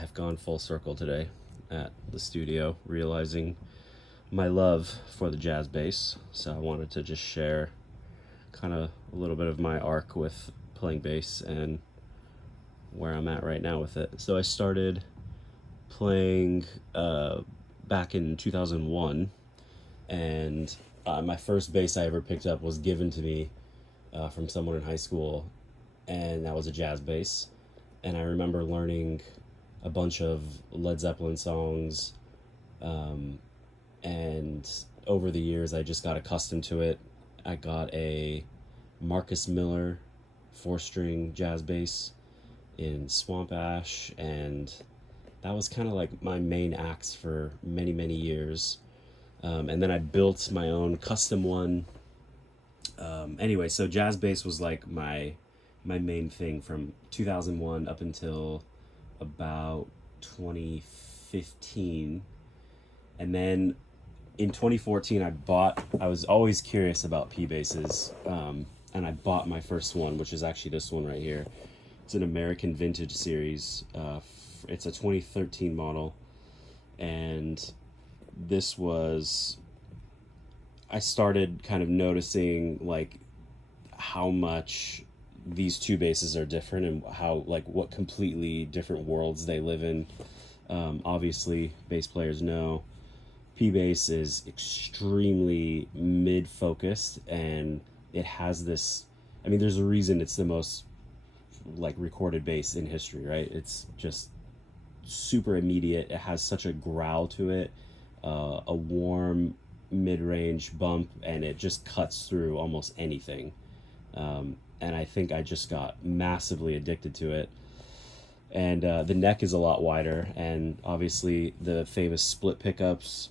have gone full circle today at the studio, realizing my love for the jazz bass. So I wanted to just share kind of a little bit of my arc with playing bass and where I'm at right now with it. So I started playing back in 2001, and my first bass I ever picked up was given to me from someone in high school, and that was a jazz bass. And I remember learning a bunch of Led Zeppelin songs, and over the years I just got accustomed to it. I got a Marcus Miller 4-string jazz bass in Swamp Ash, and that was kind of like my main axe for many, many years. And then I built my own custom one. Anyway, so jazz bass was like my main thing from 2001 up until about 2015. And then in 2014 I was always curious about P basses, and I bought my first one, which is actually this one right here. It's an American Vintage Series. It's a 2013 model, and this was, I started kind of noticing like how much these two basses are different and how, like, what completely different worlds they live in. Obviously bass players know P bass is extremely mid focused, and it has this, I mean, there's a reason it's the most like recorded bass in history, right? It's just super immediate. It has such a growl to it, a warm mid-range bump, and it just cuts through almost anything. And I think I just got massively addicted to it. And the neck is a lot wider, and obviously the famous split pickups.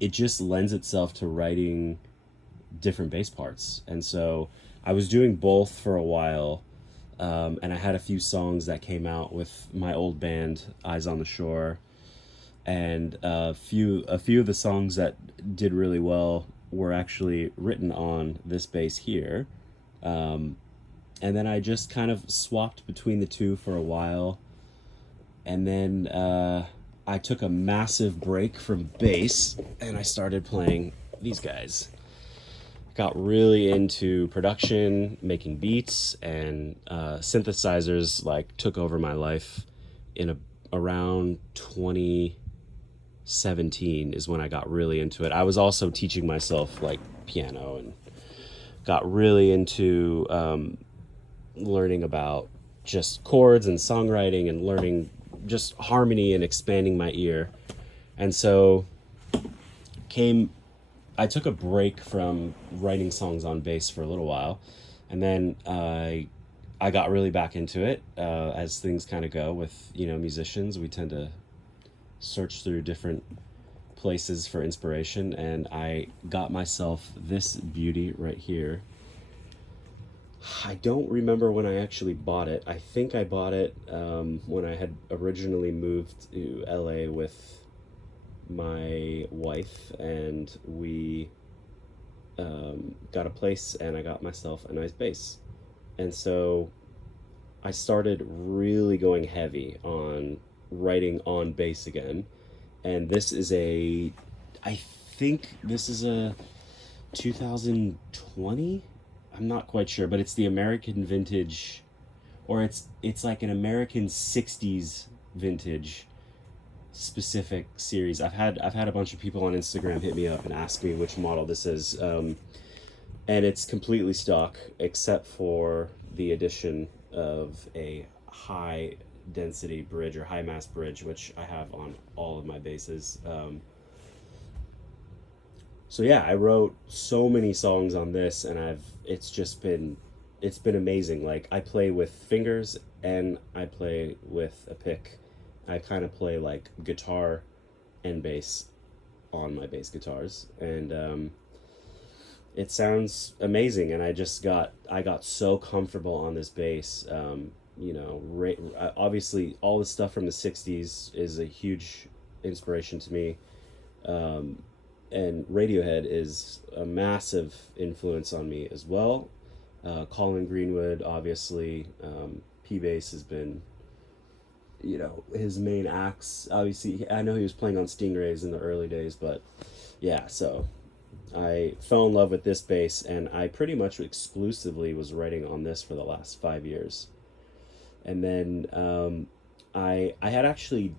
It just lends itself to writing different bass parts. And so I was doing both for a while, and I had a few songs that came out with my old band, Eyes on the Shore, and a few of the songs that did really well were actually written on this bass here. And then I just kind of swapped between the two for a while, and then I took a massive break from bass and I started playing these guys. Got really into production, making beats, and synthesizers like took over my life in around 2017 is when I got really into it. I was also teaching myself like piano and got really into learning about just chords and songwriting and learning just harmony and expanding my ear. And so came I took a break from writing songs on bass for a little while, and then I got really back into it. As things kind of go with musicians, we tend to search through different places for inspiration, and I got myself this beauty right here. I don't remember when I actually bought it. I think I bought it when I had originally moved to LA with my wife, and we got a place, and I got myself a nice bass. And so I started really going heavy on writing on bass again. And I think this is a 2020. I'm not quite sure, but it's the American vintage, or it's like an American 60s vintage specific series. I've had a bunch of people on Instagram hit me up and ask me which model this is, and it's completely stock except for the addition of a high density bridge or high mass bridge, which I have on all of my basses. So yeah, I wrote so many songs on this, and it's been amazing. Like, I play with fingers and I play with a pick. I kind of play like guitar and bass on my bass guitars, and it sounds amazing. And I got so comfortable on this bass. Obviously all the stuff from the 60s is a huge inspiration to me, and Radiohead is a massive influence on me as well. Colin Greenwood, obviously. P bass has been you know, his main acts. Obviously, I know he was playing on Stingrays in the early days, but yeah, so I fell in love with this bass, and I pretty much exclusively was writing on this for the last 5 years. And then I had actually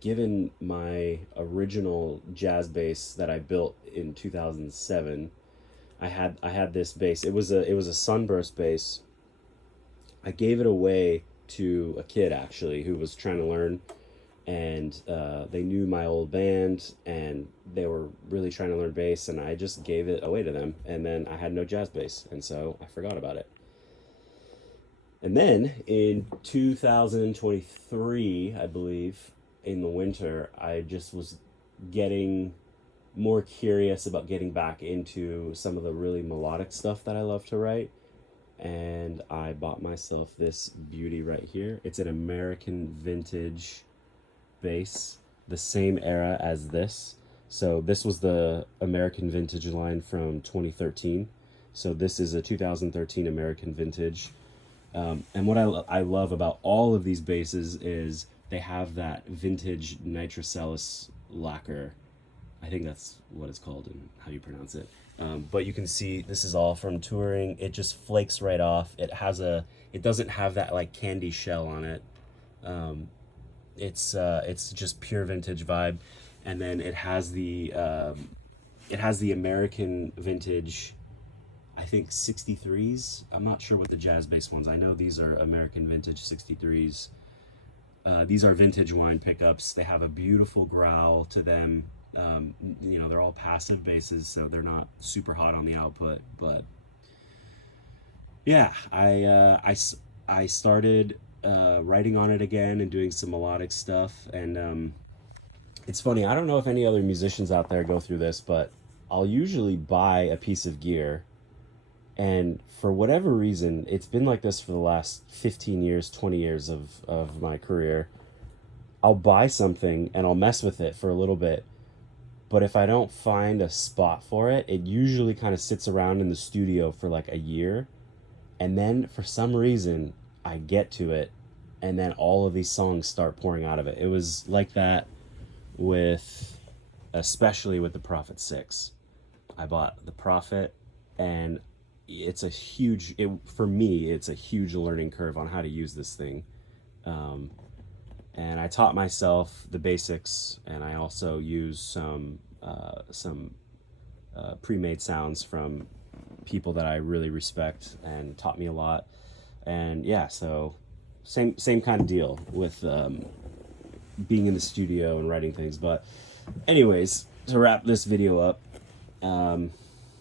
given my original jazz bass that I built in 2007. I had this bass. It was a Sunburst bass. I gave it away to a kid actually who was trying to learn, and they knew my old band, and they were really trying to learn bass, and I just gave it away to them, and then I had no jazz bass, and so I forgot about it. And then in 2023, I believe, in the winter, I just was getting more curious about getting back into some of the really melodic stuff that I love to write. And I bought myself this beauty right here. It's an American vintage bass, the same era as this. So this was the American vintage line from 2013. So this is a 2013 American vintage. And what I love about all of these basses is they have that vintage nitrocellus lacquer. I think that's what it's called and how you pronounce it. But you can see this is all from touring. It just flakes right off. It doesn't have that like candy shell on it. It's just pure vintage vibe. And then it has the American vintage, I think 63s. I'm not sure what the jazz bass ones. I know these are American vintage 63s. These are vintage wine pickups. They have a beautiful growl to them. You know, they're all passive basses, so they're not super hot on the output. But yeah, I started writing on it again and doing some melodic stuff. And it's funny. I don't know if any other musicians out there go through this, but I'll usually buy a piece of gear, and for whatever reason, it's been like this for the last 15 years, 20 years of my career. I'll buy something and I'll mess with it for a little bit. But if I don't find a spot for it, it usually kind of sits around in the studio for like a year. And then for some reason, I get to it. And then all of these songs start pouring out of it. It was like that with, especially with the Prophet 6. I bought the Prophet, and for me, it's a huge learning curve on how to use this thing. And I taught myself the basics, and I also used some pre-made sounds from people that I really respect and taught me a lot. And yeah, so same kind of deal with being in the studio and writing things. But anyways, to wrap this video up,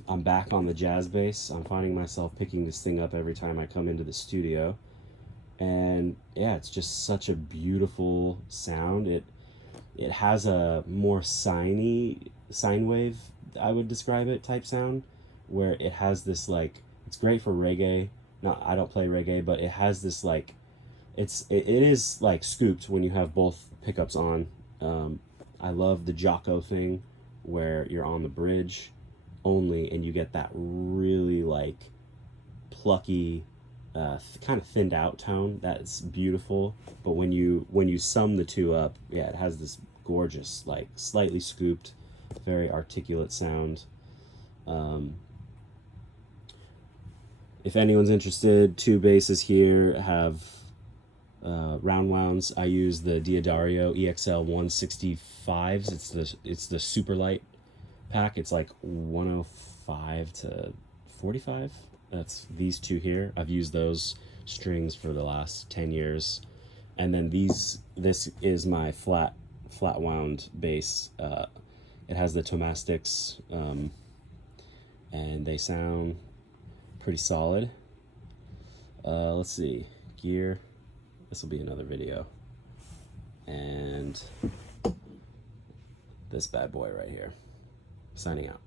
I'm back on the jazz bass. I'm finding myself picking this thing up every time I come into the studio. And yeah, it's just such a beautiful sound. It has a more sine wave, I would describe it, type sound, where it has this like, it's great for reggae. Not, I don't play reggae, but it has this like, it is like scooped when you have both pickups on. I love the Jocko thing where you're on the bridge only and you get that really like plucky, kind of thinned out tone that's beautiful. But when you sum the two up, yeah, it has this gorgeous, like slightly scooped, very articulate sound. If anyone's interested, two basses here have round wounds. I use the Diodario EXL 165s. It's the super light pack. It's like 105 to 45. That's these two here. I've used those strings for the last 10 years. And then this is my flat wound bass. It has the Tomastics, and they sound pretty solid. Let's see, gear. This will be another video. And this bad boy right here. Signing out.